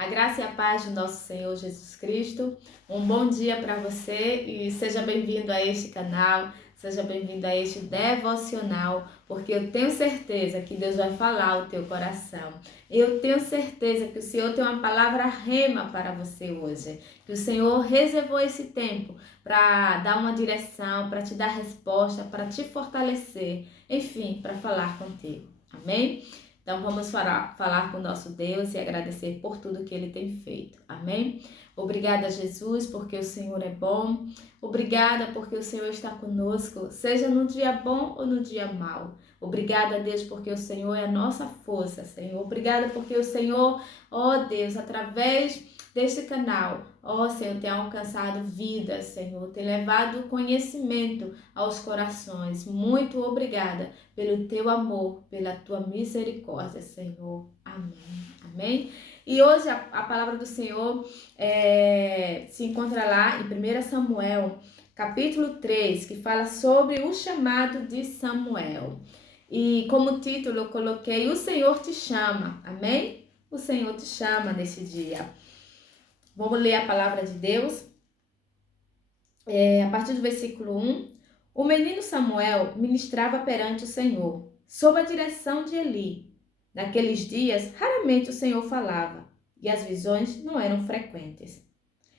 A graça e a paz do nosso Senhor Jesus Cristo. Um bom dia para você e seja bem-vindo a este canal, seja bem-vindo a este devocional, porque eu tenho certeza que Deus vai falar ao teu coração. Eu tenho certeza que o Senhor tem uma palavra rema para você hoje, que o Senhor reservou esse tempo para dar uma direção, para te dar resposta, para te fortalecer, enfim, para falar contigo. Amém? Então vamos falar com o nosso Deus e agradecer por tudo que Ele tem feito. Amém? Obrigada, Jesus, porque o Senhor é bom. Obrigada porque o Senhor está conosco, seja no dia bom ou no dia mau. Obrigada, Deus, porque o Senhor é a nossa força, Senhor. Obrigada porque o Senhor, ó Deus, através deste canal, ó Senhor, tem alcançado vidas, Senhor, tem levado conhecimento aos corações. Muito obrigada pelo teu amor, pela tua misericórdia, Senhor. Amém. Amém. E hoje a palavra do Senhor se encontra lá em 1 Samuel, capítulo 3, que fala sobre o chamado de Samuel. E como título eu coloquei: O Senhor te chama. Amém? O Senhor te chama nesse dia. Vamos ler a palavra de Deus. A partir do versículo 1. O menino Samuel ministrava perante o Senhor, sob a direção de Eli. Naqueles dias, raramente o Senhor falava, e as visões não eram frequentes.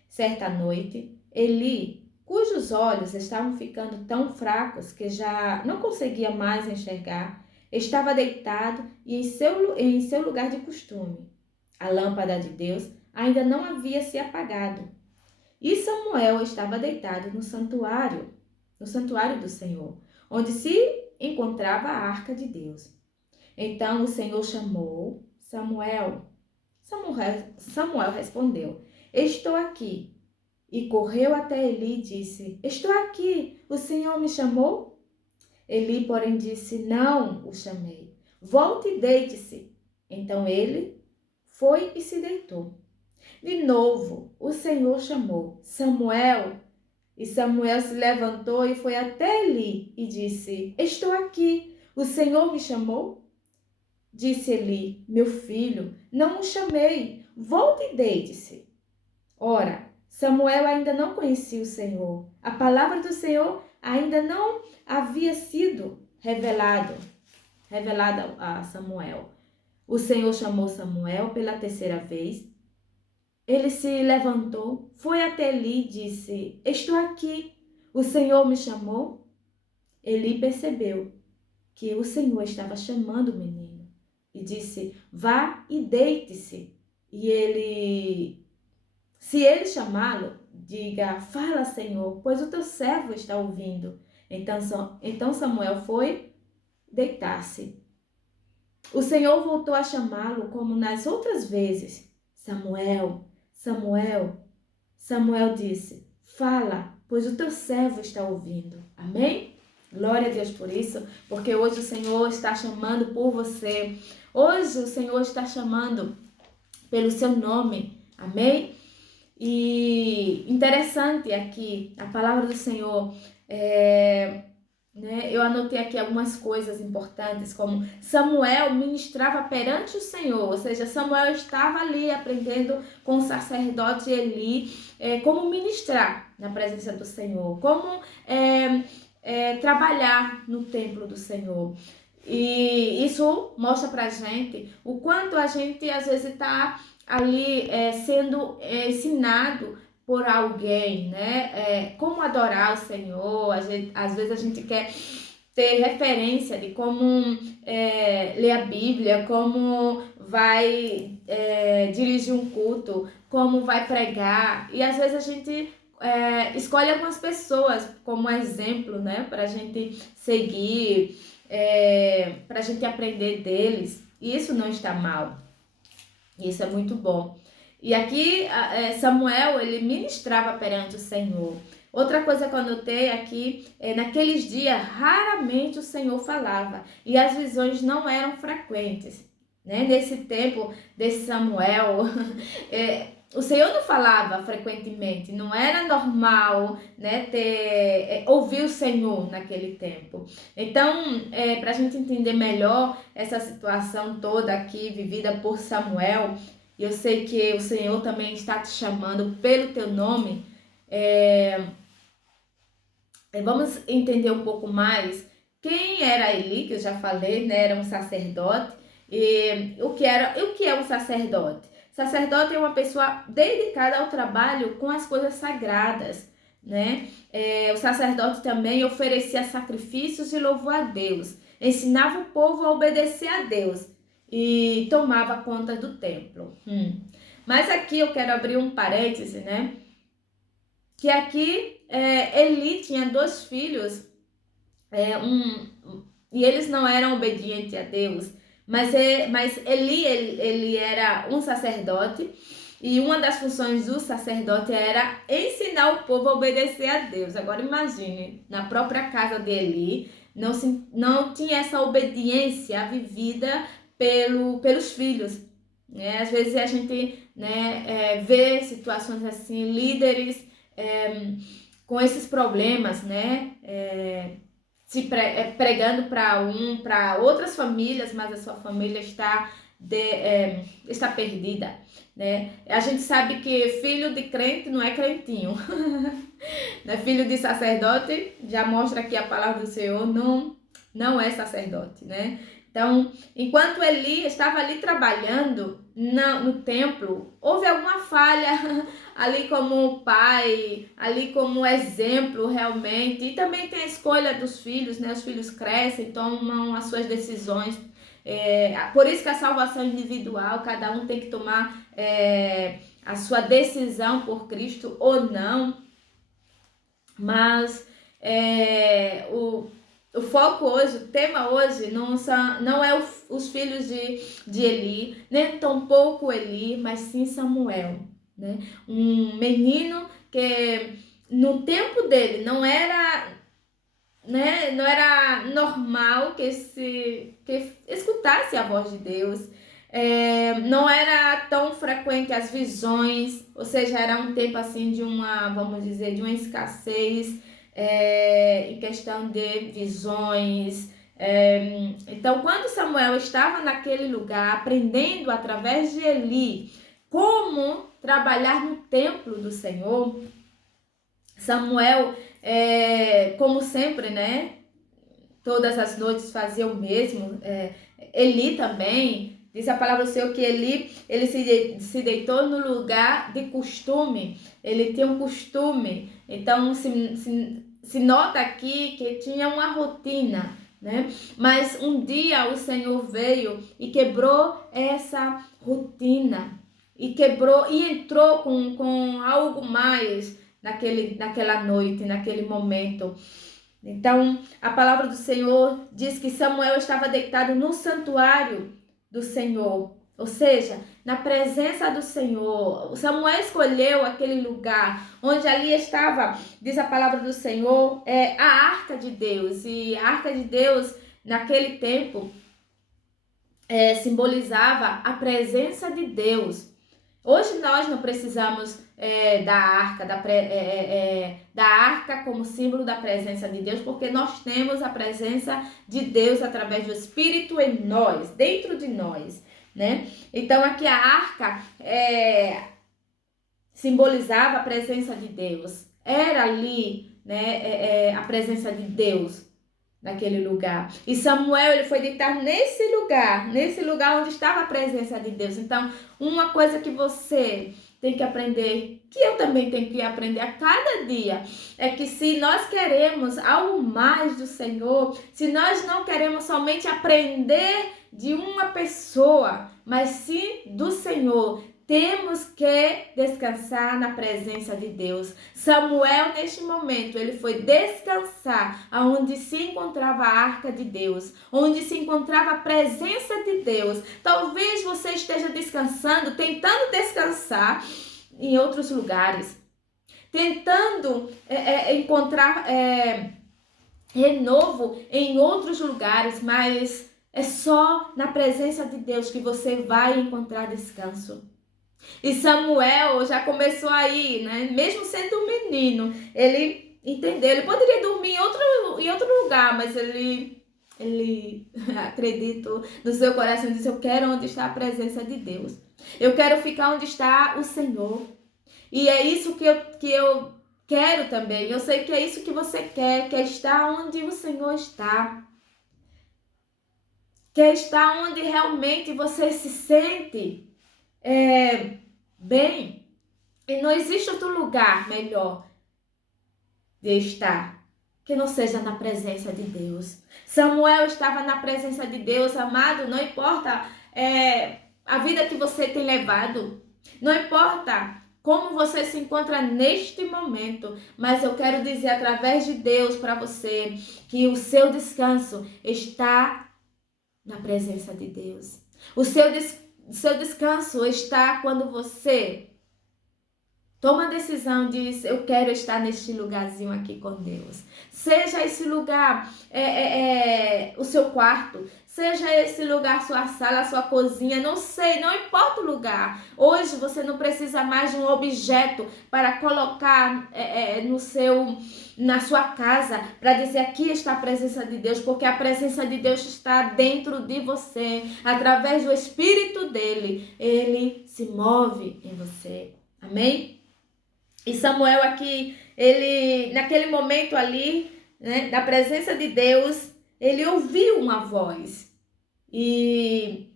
Certa noite, Eli, cujos olhos estavam ficando tão fracos que já não conseguia mais enxergar, estava deitado e em seu lugar de costume. A lâmpada de Deus ainda não havia se apagado. E Samuel estava deitado no santuário do Senhor, onde se encontrava a arca de Deus. Então o Senhor chamou Samuel. Samuel respondeu: Estou aqui. E correu até Eli e disse: Estou aqui, o Senhor me chamou? Eli, porém, disse: Não o chamei. Volte e deite-se. Então ele foi e se deitou. De novo, o Senhor chamou: Samuel. E Samuel se levantou e foi até Eli e disse: Estou aqui, o Senhor me chamou? Disse Eli: Meu filho, não o chamei, volte e deite-se. Ora, Samuel ainda não conhecia o Senhor. A palavra do Senhor ainda não havia sido revelada a Samuel. O Senhor chamou Samuel pela terceira vez. Ele se levantou, foi até Eli e disse: Estou aqui, o Senhor me chamou? Eli percebeu que o Senhor estava chamando o menino e disse: Vá e deite-se. Se ele chamá-lo, diga: Fala, Senhor, pois o teu servo está ouvindo. Então Samuel foi deitar-se. O Senhor voltou a chamá-lo como nas outras vezes: Samuel, Samuel. Samuel disse: Fala, pois o teu servo está ouvindo. Amém? Glória a Deus por isso, porque hoje o Senhor está chamando por você. Hoje o Senhor está chamando pelo seu nome. Amém? E interessante aqui, a palavra do Senhor, eu anotei aqui algumas coisas importantes, como Samuel ministrava perante o Senhor, ou seja, Samuel estava ali aprendendo com o sacerdote Eli como ministrar na presença do Senhor, como trabalhar no templo do Senhor. E isso mostra pra gente o quanto a gente às vezes está ali sendo ensinado por alguém, né? Como adorar o Senhor. Às vezes a gente quer ter referência de como ler a Bíblia, como vai dirigir um culto, como vai pregar. E às vezes a gente escolhe algumas pessoas como exemplo, né? Para a gente seguir, para a gente aprender deles. E isso não está mal. Isso é muito bom. E aqui Samuel, ele ministrava perante o Senhor. Outra coisa que eu anotei aqui naqueles dias, raramente o Senhor falava. E as visões não eram frequentes. Né? Nesse tempo desse Samuel, o Senhor não falava frequentemente. Não era normal, né, ouvir o Senhor naquele tempo. Então, para a gente entender melhor essa situação toda aqui vivida por Samuel, e eu sei que o Senhor também está te chamando pelo teu nome, vamos entender um pouco mais quem era Eli, que eu já falei, né? Era um sacerdote. E o que é um sacerdote? Sacerdote é uma pessoa dedicada ao trabalho com as coisas sagradas, né? O sacerdote também oferecia sacrifícios e louvor a Deus, ensinava o povo a obedecer a Deus e tomava conta do templo. Mas aqui eu quero abrir um parêntese, né? Que aqui Eli tinha 2 filhos, e eles não eram obedientes a Deus, mas Eli ele era um sacerdote, e uma das funções do sacerdote era ensinar o povo a obedecer a Deus. Agora imagine, na própria casa de Eli, não tinha essa obediência vivida pelos filhos. Né? Às vezes a gente, né, vê situações assim, líderes com esses problemas, né? Pregando para outras famílias, mas a sua família está perdida, né? A gente sabe que filho de crente não é crentinho, né? Filho de sacerdote, já mostra aqui a palavra do Senhor, não é sacerdote, né? Então, enquanto Eli estava ali trabalhando no templo, houve alguma falha ali como pai, ali como exemplo realmente. E também tem a escolha dos filhos, né? Os filhos crescem, tomam as suas decisões. Por isso que a salvação individual, cada um tem que tomar a sua decisão por Cristo ou não. Mas o foco hoje, o tema hoje, não é os filhos de Eli, nem tampouco Eli, mas sim Samuel, né? Um menino que no tempo dele não era, né, não era normal que escutasse a voz de Deus. Não era tão frequente as visões, ou seja, era um tempo assim de vamos dizer, de uma escassez em questão de visões. Então, quando Samuel estava naquele lugar, aprendendo através de Eli como trabalhar no templo do Senhor, Samuel, como sempre, né, todas as noites fazia o mesmo. Eli também, diz a palavra do Senhor que ele se deitou no lugar de costume, ele tinha um costume. Então se nota aqui que tinha uma rotina, né? Mas um dia o Senhor veio e quebrou essa rotina, e entrou com algo mais naquela noite, naquele momento. Então, a palavra do Senhor diz que Samuel estava deitado no santuário do Senhor, ou seja, na presença do Senhor. Samuel escolheu aquele lugar onde ali estava, diz a palavra do Senhor, a arca de Deus. E a arca de Deus, naquele tempo, simbolizava a presença de Deus. Hoje nós não precisamos da arca como símbolo da presença de Deus, porque nós temos a presença de Deus através do Espírito em nós, dentro de nós, né? Então aqui a arca simbolizava a presença de Deus, era ali, né, a presença de Deus naquele lugar. E Samuel, ele foi deitar nesse lugar onde estava a presença de Deus. Então, uma coisa que você tem que aprender, que eu também tenho que aprender a cada dia, é que se nós queremos algo mais do Senhor, se nós não queremos somente aprender de uma pessoa, mas sim do Senhor, temos que descansar na presença de Deus. Samuel, neste momento, ele foi descansar aonde se encontrava a arca de Deus, onde se encontrava a presença de Deus. Talvez você esteja descansando, tentando descansar em outros lugares, tentando encontrar renovo em outros lugares, mas é só na presença de Deus que você vai encontrar descanso. E Samuel já começou aí, né? Mesmo sendo um menino, ele entendeu. Ele poderia dormir em outro lugar, mas ele acredito no seu coração, disse: eu quero onde está a presença de Deus. Eu quero ficar onde está o Senhor. E é isso que eu quero também. Eu sei que é isso que você quer estar onde o Senhor está. Quer estar onde realmente você se sente bem. E não existe outro lugar melhor de estar que não seja na presença de Deus. Samuel estava na presença de Deus, amado, não importa a vida que você tem levado, não importa como você se encontra neste momento, mas eu quero dizer através de Deus para você que o seu descanso está na presença de Deus. O seu descanso está quando você toma a decisão de eu quero estar neste lugarzinho aqui com Deus. Seja esse lugar o seu quarto, seja esse lugar sua sala, sua cozinha, não sei, não importa o lugar. Hoje você não precisa mais de um objeto para colocar na sua casa, para dizer aqui está a presença de Deus, porque a presença de Deus está dentro de você, através do Espírito dele, ele se move em você. Amém? E Samuel aqui, ele, naquele momento ali, né, da presença de Deus, ele ouviu uma voz. E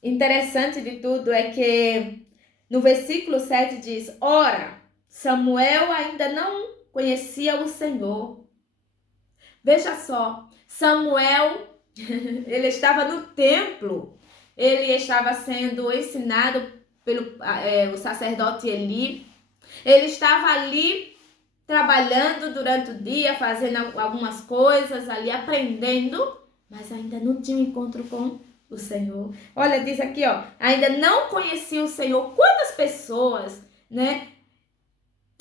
interessante de tudo é que no versículo 7 diz: ora, Samuel ainda não conhecia o Senhor. Veja só, Samuel, ele estava no templo, ele estava sendo ensinado pelo o sacerdote Eli. Ele estava ali trabalhando durante o dia, fazendo algumas coisas ali, aprendendo, mas ainda não tinha um encontro com o Senhor. Olha, diz aqui, ó, ainda não conhecia o Senhor. Quantas pessoas, né,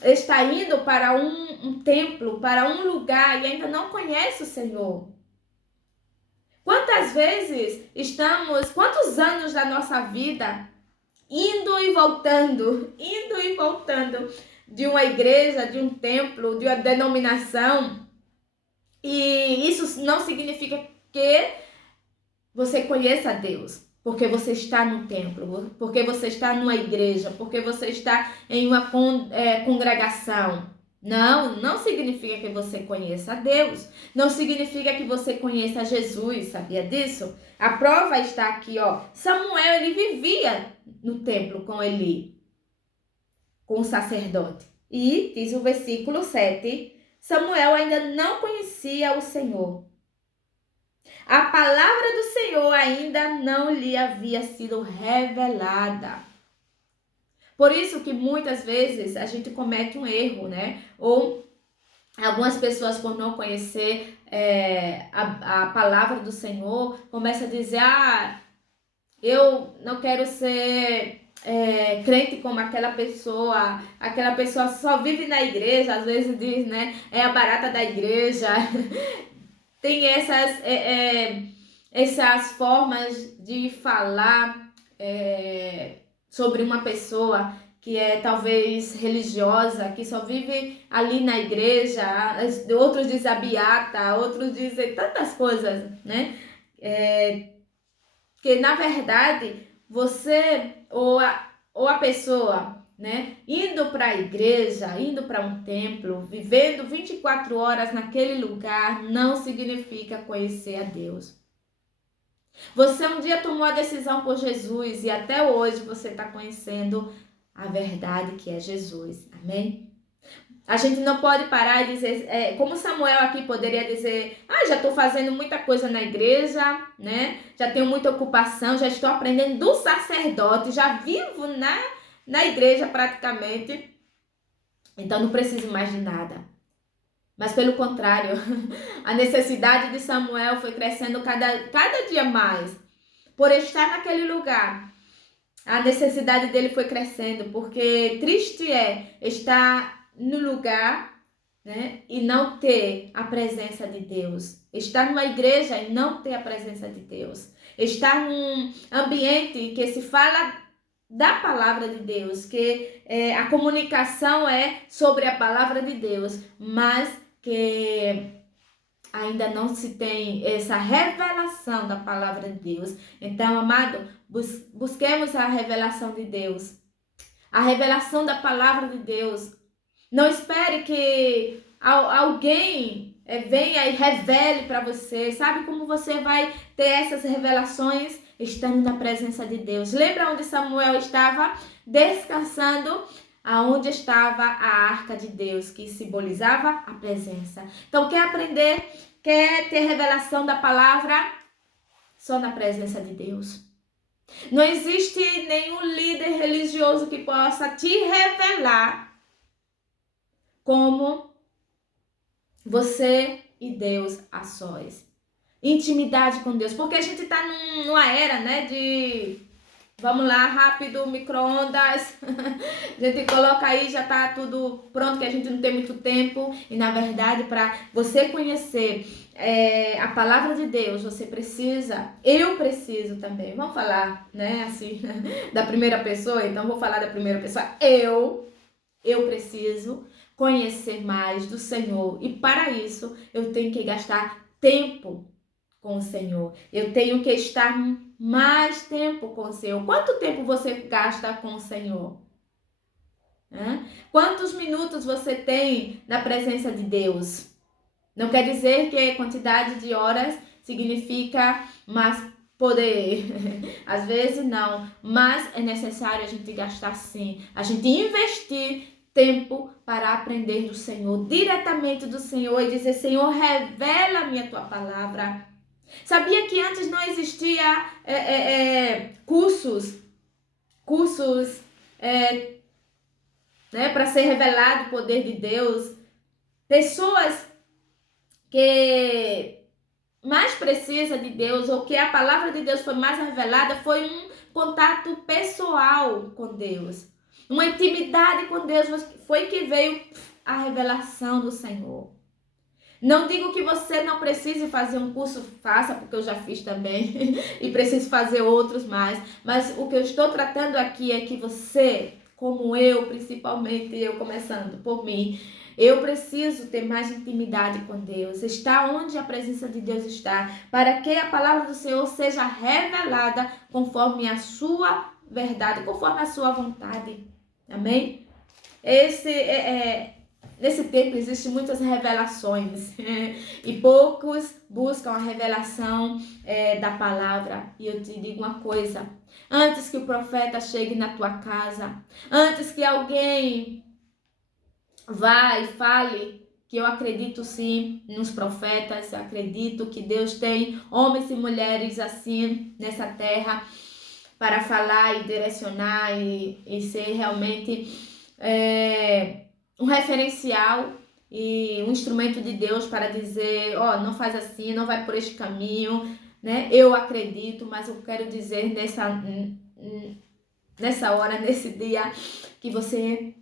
está indo para um templo, para um lugar e ainda não conhece o Senhor? Quantas vezes quantos anos da nossa vida indo e voltando de uma igreja, de um templo, de uma denominação. E isso não significa que você conheça Deus, porque você está no templo, porque você está numa igreja, porque você está em uma congregação. Não significa que você conheça Deus. Não significa que você conheça Jesus, sabia disso? A prova está aqui, ó. Samuel, ele vivia no templo com Eli, com o sacerdote. E diz o versículo 7, Samuel ainda não conhecia o Senhor. A palavra do Senhor ainda não lhe havia sido revelada. Por isso que muitas vezes a gente comete um erro, né? Ou algumas pessoas, por não conhecer a palavra do Senhor, começam a dizer, eu não quero ser crente como aquela pessoa só vive na igreja, às vezes diz, né? É a barata da igreja. Tem essas formas de falar sobre uma pessoa que é talvez religiosa, que só vive ali na igreja, outros dizem a beata, outros dizem tantas coisas, né? Que na verdade você ou a pessoa, né, indo para a igreja, indo para um templo, vivendo 24 horas naquele lugar, não significa conhecer a Deus. Você um dia tomou a decisão por Jesus e até hoje você está conhecendo a verdade que é Jesus. Amém? A gente não pode parar e dizer, como Samuel aqui poderia dizer, já estou fazendo muita coisa na igreja, né? Já tenho muita ocupação, já estou aprendendo do sacerdote, já vivo na igreja praticamente, então não preciso mais de nada. Mas pelo contrário, a necessidade de Samuel foi crescendo cada dia mais. Por estar naquele lugar, a necessidade dele foi crescendo, porque triste é estar no lugar, né, e não ter a presença de Deus. Estar numa igreja e não ter a presença de Deus. Estar num ambiente que se fala da palavra de Deus, que a comunicação é sobre a palavra de Deus, mas que ainda não se tem essa revelação da palavra de Deus. Então, amado, busquemos a revelação de Deus. A revelação da palavra de Deus. Não espere que alguém venha e revele para você. Sabe como você vai ter essas revelações? Estando na presença de Deus. Lembra onde Samuel estava? Descansando, aonde estava a arca de Deus, que simbolizava a presença. Então, quer aprender? Quer ter revelação da palavra? Só na presença de Deus. Não existe nenhum líder religioso que possa te revelar como você e Deus a sós. Intimidade com Deus. Porque a gente está numa era, né, de... Vamos lá, rápido, micro-ondas. A gente coloca aí, já tá tudo pronto, que a gente não tem muito tempo. E na verdade, para você conhecer a palavra de Deus, você precisa, eu preciso também. Vamos falar, né, assim, da primeira pessoa. Então, vou falar da primeira pessoa. Eu preciso conhecer mais do Senhor. E para isso, eu tenho que gastar tempo com o Senhor. Eu tenho que estar mais tempo com o Senhor. Quanto tempo você gasta com o Senhor? Quantos minutos você tem na presença de Deus? Não quer dizer que quantidade de horas significa mais poder. Às vezes não. Mas é necessário a gente gastar sim. A gente investir tempo para aprender do Senhor, diretamente do Senhor, e dizer: Senhor, revela-me a tua palavra. Sabia que antes não existia cursos né, para ser revelado o poder de Deus? Pessoas que mais precisam de Deus, ou que a palavra de Deus foi mais revelada, foi um contato pessoal com Deus. Uma intimidade com Deus foi que veio a revelação do Senhor. Não digo que você não precise fazer um curso, faça, porque eu já fiz também, e preciso fazer outros mais. Mas o que eu estou tratando aqui é que você, como eu, principalmente eu, começando por mim, eu preciso ter mais intimidade com Deus, estar onde a presença de Deus está, para que a palavra do Senhor seja revelada conforme a sua verdade, conforme a sua vontade. Amém? Nesse tempo existem muitas revelações e poucos buscam a revelação da palavra. E eu te digo uma coisa: antes que o profeta chegue na tua casa, antes que alguém vá e fale, que eu acredito sim nos profetas, eu acredito que Deus tem homens e mulheres assim nessa terra para falar e direcionar e ser realmente um referencial e um instrumento de Deus para dizer: não faz assim, não vai por este caminho, né? Eu acredito, mas eu quero dizer nessa hora, nesse dia, que você,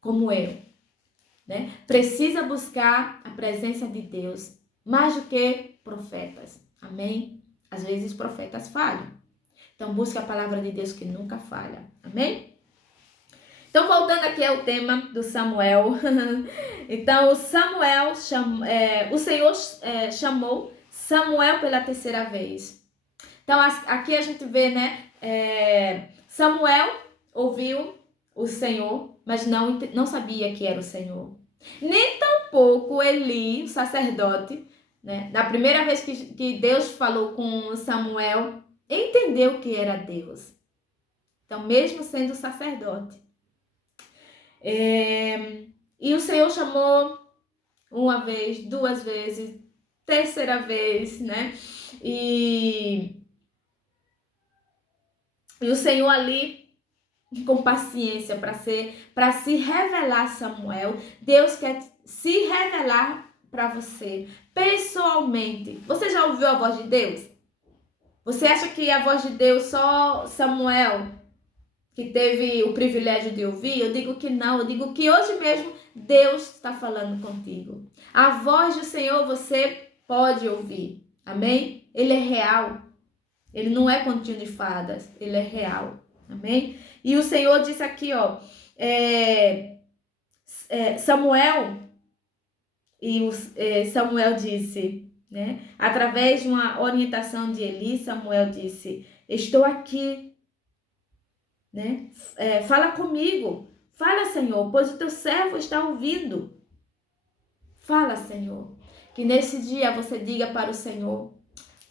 como eu, né, precisa buscar a presença de Deus mais do que profetas. Amém? Às vezes profetas falham. Então busque a palavra de Deus que nunca falha. Amém? Então, voltando aqui ao tema do Samuel. Então, o Senhor chamou Samuel pela terceira vez. Então, aqui a gente vê, né? Samuel ouviu o Senhor, mas não sabia que era o Senhor. Nem tampouco Eli, o sacerdote, né? Na primeira vez que Deus falou com Samuel, entendeu que era Deus. Então, mesmo sendo sacerdote. E o Senhor chamou uma vez, duas vezes, terceira vez, né? E o Senhor ali, com paciência, para se revelar a Samuel. Deus quer se revelar para você, pessoalmente. Você já ouviu a voz de Deus? Você acha que a voz de Deus só Samuel que teve o privilégio de ouvir? Eu digo que não, eu digo que hoje mesmo Deus está falando contigo. A voz do Senhor você pode ouvir, amém? Ele é real, ele não é continho de fadas, ele é real, amém? E o Senhor disse aqui, Samuel, Samuel disse: né? Através de uma orientação de Eli, Samuel disse: estou aqui, né? Fala comigo, fala, Senhor, pois o teu servo está ouvindo. Fala, Senhor, que nesse dia você diga para o Senhor: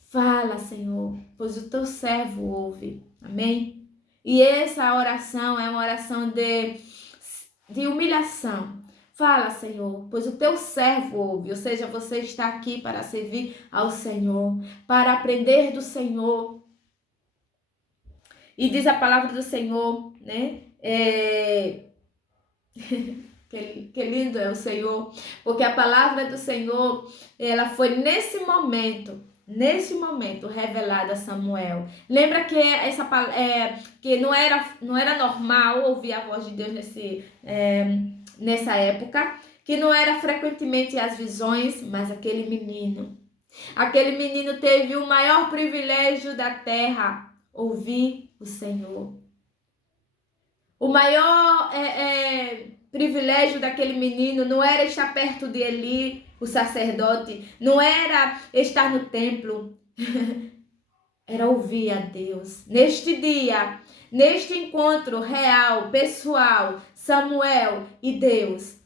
fala, Senhor, pois o teu servo ouve. Amém? E essa oração é uma oração de humilhação. Fala, Senhor, pois o teu servo ouve. Ou seja, você está aqui para servir ao Senhor, para aprender do Senhor. E diz a palavra do Senhor, né? Que lindo é o Senhor, porque a palavra do Senhor, ela foi nesse momento revelada a Samuel. Lembra que que não era normal ouvir a voz de Deus nessa época, que não era frequentemente as visões, mas aquele menino teve o maior privilégio da terra, ouvir o Senhor. O maior privilégio daquele menino não era estar perto de Eli, o sacerdote, não era estar no templo, era ouvir a Deus. Neste dia, neste encontro real, pessoal, Samuel e Deus,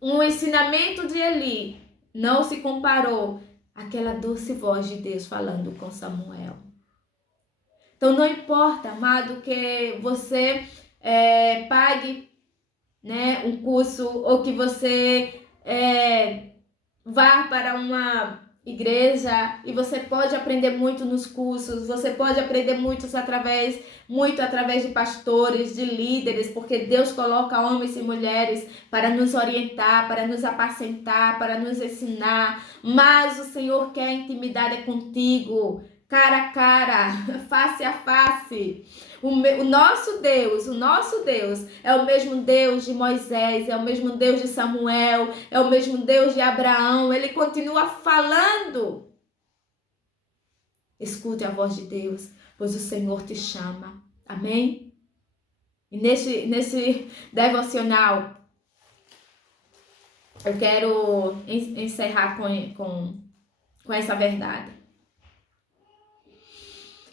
um ensinamento de Eli não se comparou àquela doce voz de Deus falando com Samuel. Então não importa, amado, que você pague, né, um curso ou que você vá para uma igreja e você pode aprender muito nos cursos, você pode aprender muito através de pastores, de líderes, porque Deus coloca homens e mulheres para nos orientar, para nos apacentar, para nos ensinar, mas o Senhor quer intimidade contigo, cara a cara, face a face. O nosso Deus é o mesmo Deus de Moisés, é o mesmo Deus de Samuel, é o mesmo Deus de Abraão. Ele continua falando. Escute a voz de Deus, pois o Senhor te chama. Amém? E nesse devocional, eu quero encerrar com essa verdade.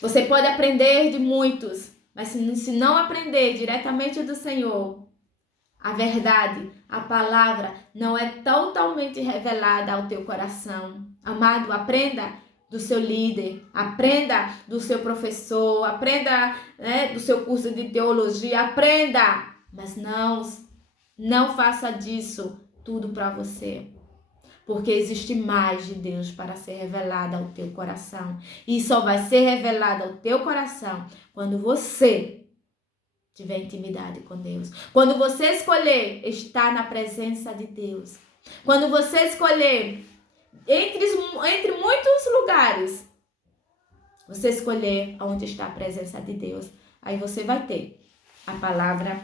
Você pode aprender de muitos, mas se não aprender diretamente do Senhor, a verdade, a palavra não é totalmente revelada ao teu coração. Amado, aprenda do seu líder, aprenda do seu professor, aprenda, né, do seu curso de teologia, aprenda, mas não faça disso tudo para você. Porque existe mais de Deus para ser revelada ao teu coração. E só vai ser revelada ao teu coração quando você tiver intimidade com Deus. Quando você escolher estar na presença de Deus. Quando você escolher, entre muitos lugares, você escolher onde está a presença de Deus. Aí você vai ter a palavra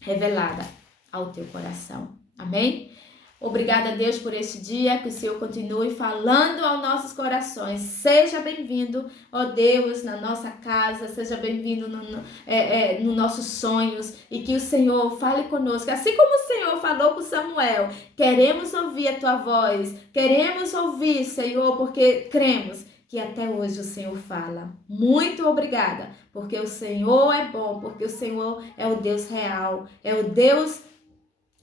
revelada ao teu coração. Amém? Obrigada a Deus por esse dia, que o Senhor continue falando aos nossos corações. Seja bem-vindo, ó Deus, na nossa casa, seja bem-vindo nos nossos sonhos e que o Senhor fale conosco. Assim como o Senhor falou com Samuel, queremos ouvir a tua voz, queremos ouvir, Senhor, porque cremos que até hoje o Senhor fala. Muito obrigada, porque o Senhor é bom, porque o Senhor é o Deus real, é o Deus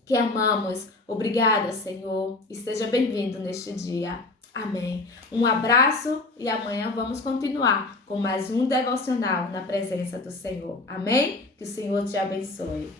que amamos. Obrigada, Senhor. Esteja bem-vindo neste dia. Amém. Um abraço e amanhã vamos continuar com mais um devocional na presença do Senhor. Amém? Que o Senhor te abençoe.